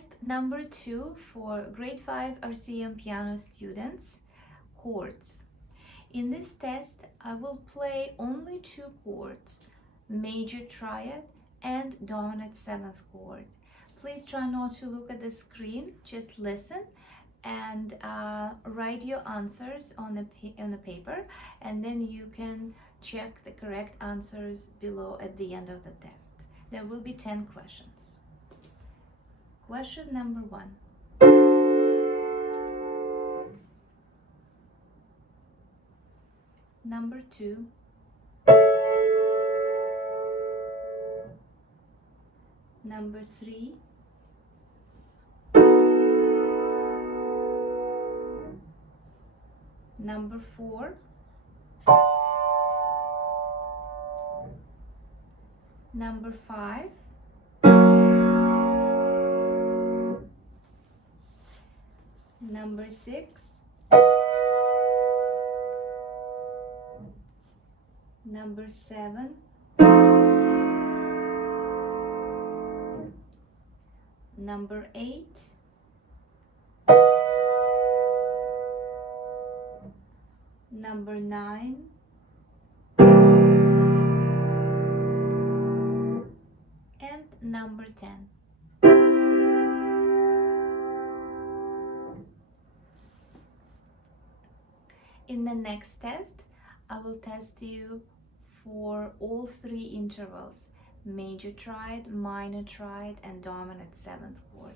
Test number 2 for grade 5 RCM piano students, chords. In this test, I will play only 2 chords, major triad and dominant 7th chord. Please try not to look at the screen, just listen and write your answers on a paper, and then you can check the correct answers below at the end of the test. There will be 10 questions. Question number 1. Number 2. Number 3. Number 4. Number 5. Number 6. Number 7. Number 8. Number 9. And number 10. In the next test, I will test you for all 3 intervals, major triad, minor triad, and dominant 7th chord.